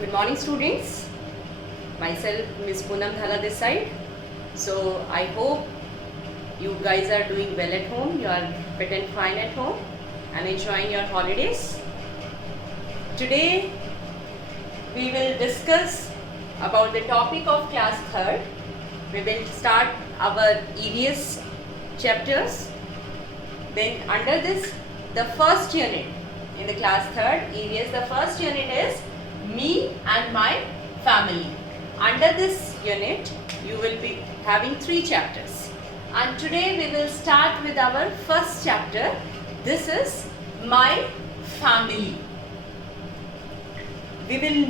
Good morning, students. Myself, Miss Poonam Dhala this side. So I hope you guys are doing well at home. You are fit and fine at home and enjoying your holidays. Today we will discuss about the topic of class 3rd. We will start our EVS chapters. Then under this, the first unit in the class 3rd EVS, the first unit is me and my family. Under this unit, you will be having 3 chapters. And today we will start with our first chapter. This is my family. We will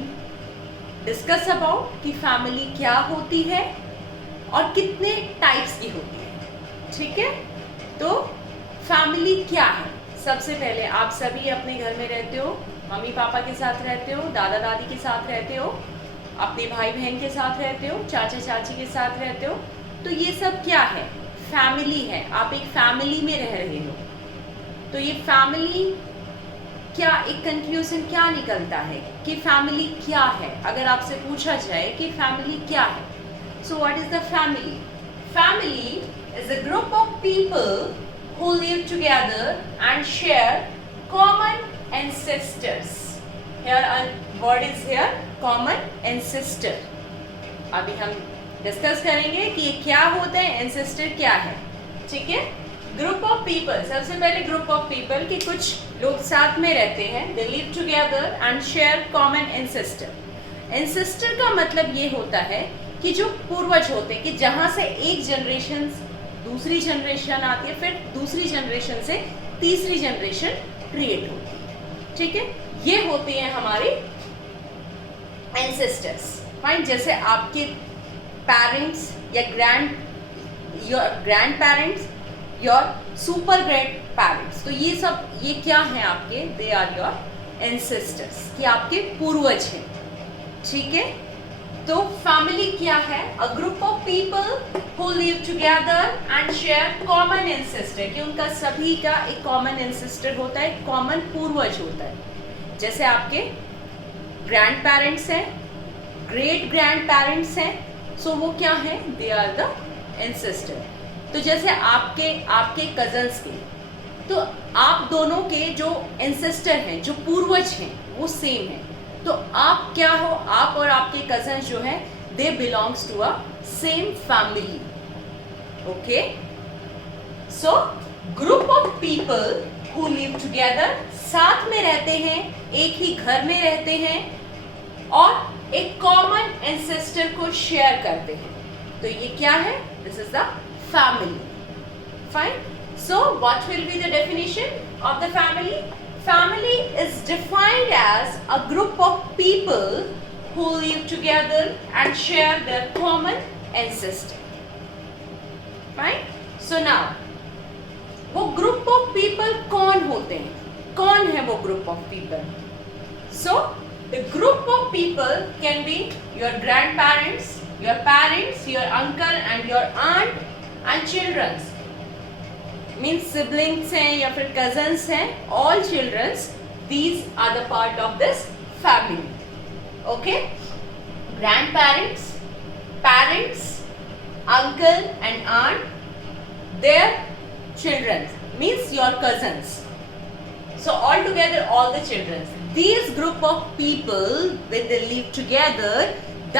discuss about कि family क्या होती है और कितने types की होती है. ठीक है? तो family क्या है? सबसे पहले आप सभी अपने घर में रहते हो, मम्मी पापा के साथ रहते हो, दादा दादी के साथ रहते हो, अपने भाई बहन के साथ रहते हो, चाचा चाची के साथ रहते हो. तो ये सब क्या है? फैमिली है. आप एक फैमिली में रह रहे हो. तो ये फैमिली क्या, एक कंक्लूजन क्या निकलता है कि फैमिली क्या है? अगर आपसे पूछा जाए कि फैमिली क्या है, so what is the family? Family is a group of people who live together and share common ancestors. Here a word is here, common ancestor. अभी हम डिस्कस करेंगे कि ये क्या होता है, ancestor क्या है. ठीक है? Group of people. सबसे पहले ग्रुप ऑफ पीपल कि कुछ लोग साथ में रहते हैं. They live together and share common ancestor. Ancestor का मतलब ये होता है कि जो पूर्वज होते हैं, कि जहाँ से एक जनरेशन दूसरी जनरेशन आती है, फिर दूसरी जनरेशन से तीसरी जनरेशन क्रिएट होती है. ठीक है? ये होते हैं हमारे एंसेस्टर्स. फाइन. जैसे आपके पेरेंट्स या your grand parents, your super great parents. तो ये सब, ये क्या हैं आपके? दे आर योर एंसेस्टर्स, कि आपके पूर्वज हैं. ठीक है? तो फैमिली क्या है? A group of people who live together and share common ancestor. कि उनका सभी का एक कॉमन एंसेस्टर होता है, कॉमन पूर्वज होता है. जैसे आपके ग्रैंड पेरेंट्स हैं, ग्रेट ग्रैंड पेरेंट्स हैं, सो वो क्या है? They are the ancestor. तो जैसे आपके कजन्स के, तो आप दोनों के जो एंसेस्टर हैं, जो पूर्वज हैं, वो सेम है. तो आप क्या हो? आप और आपके कजन जो है, they belongs to a same family. Okay? So group of people who live together, साथ में रहते हैं, एक ही घर में रहते हैं और एक कॉमन एंसेस्टर को शेयर करते हैं. तो ये क्या है? This is the family. Fine. So what will be the definition of the family? Family is defined as a group of people who live together and share their common ancestor. Fine? So now, वो group of people कौन होते हैं? कौन है वो group of people? So, the group of people can be your grandparents, your parents, your uncle and your aunt and children. Means siblings हैं या फिर कजन्स हैं, all childrens, these are the part of this family. Okay? Grandparents, parents, uncle and aunt, their childrens, means your cousins. So all together all the childrens. These group of people, when they live together,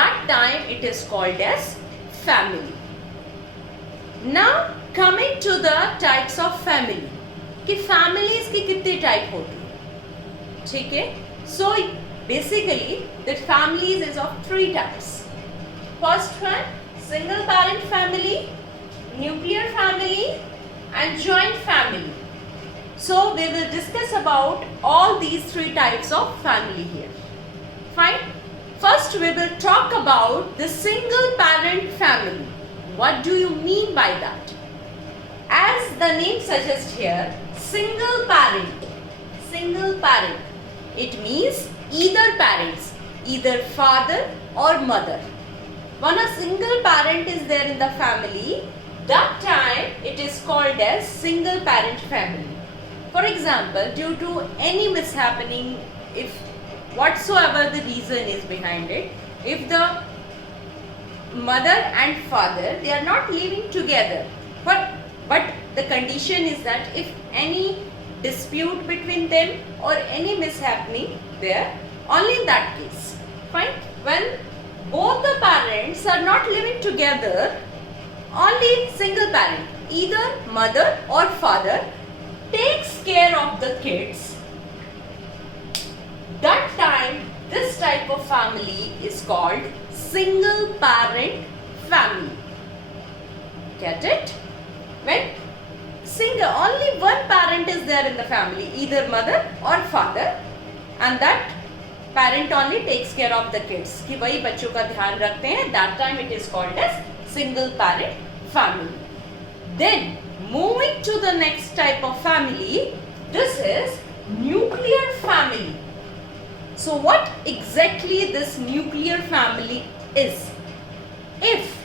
that time it is called as family. Now coming to the types of family, कि families की कितने type होती है. ठीक है? So basically the families is of 3 types. First one, single parent family, nuclear family and joint family. So we will discuss about all these 3 types of family here. Fine. First we will talk about the single parent family. What do you mean by that? As the name suggests here, single parent. Single parent. It means either parents, either father or mother. When a single parent is there in the family, that time it is called as single parent family. For example, due to any mishappening, if whatsoever the reason is behind it, if the mother and father, they are not living together, but the condition is that if any dispute between them or any mishappening there, only in that case, fine, when both the parents are not living together, only single parent, either mother or father, takes care of the kids, that time this type of family is called single parent family. Get it? When only one parent is there in the family, either mother or father, and that parent only takes care of the kids, कि वही बच्चों का ध्यान रखते हैं, that time it is called as single parent family. Then moving to the next type of family, this is nuclear family. So what exactly this nuclear family is? If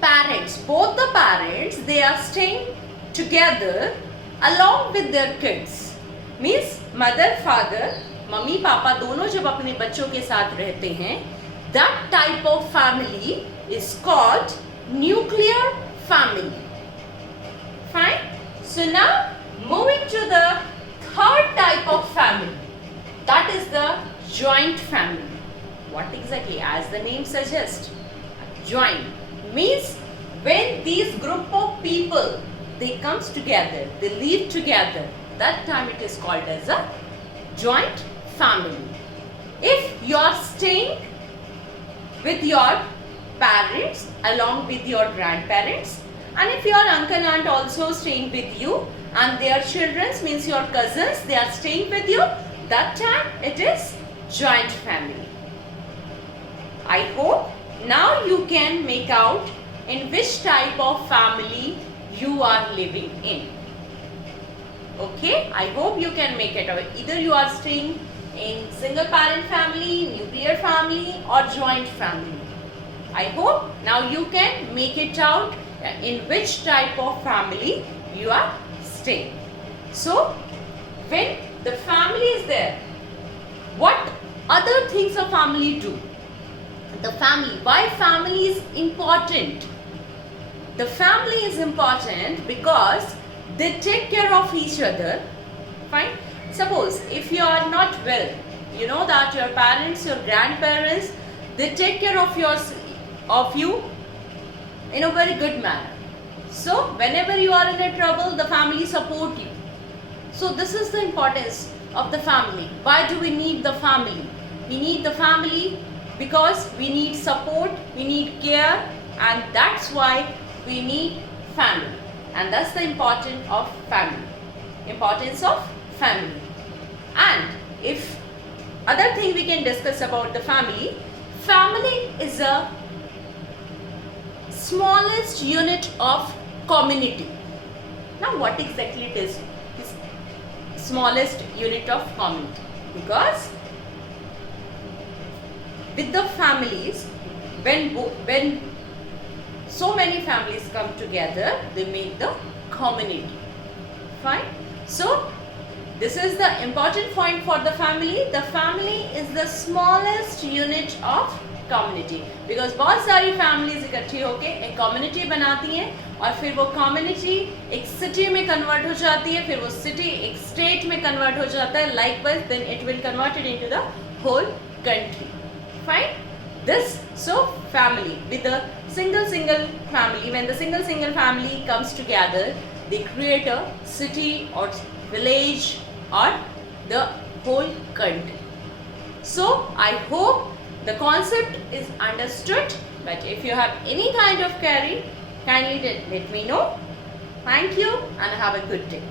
parents, both the parents, they are staying together along with their kids, means mother, father, mummy papa दोनों जब अपने बच्चों के साथ रहते हैं, that type of family is called nuclear family. Fine. So now moving to the third type of family, that is the joint family. What exactly? As the name suggests, joint means when these group of people, they comes together, they live together, that time it is called as a joint family. If you are staying with your parents along with your grandparents, and if your uncle and aunt also staying with you and their children, means your cousins, they are staying with you, that time it is joint family. I hope now you can make out in which type of family you are living in. Okay, I hope you can make it out. Either you are staying in single parent family, nuclear family or joint family. I hope now you can make it out in which type of family you are staying. So when the family is there, what other things a family do? The family, why family is important? The family is important because they take care of each other. Fine. Suppose if you are not well, you know that your parents, your grandparents, they take care of you in a very good manner. So whenever you are in a trouble, the family support you. So this is the importance of the family. Why do we need the family? We need the family because we need support, we need care, and that's why we need family. And that's the importance of family. Importance of family. And if other thing we can discuss about the family, family is a smallest unit of community. Now what exactly it is? Smallest unit of community, because with the families, when so many families come together, they make the community. Fine. So this is the important point for the family. The family is the smallest unit of community, because बहुत सारी families इकट्ठी होके एक community बनाती हैं, और फिर वो community एक city में convert हो जाती है, फिर वो city एक state में convert हो जाता है, likewise then it will convert it into the whole country. Fine. This, so family with the single family, when the single family comes together, they create a city or village or the whole country. So I hope the concept is understood, but if you have any kind of query, kindly let me know. Thank you and have a good day.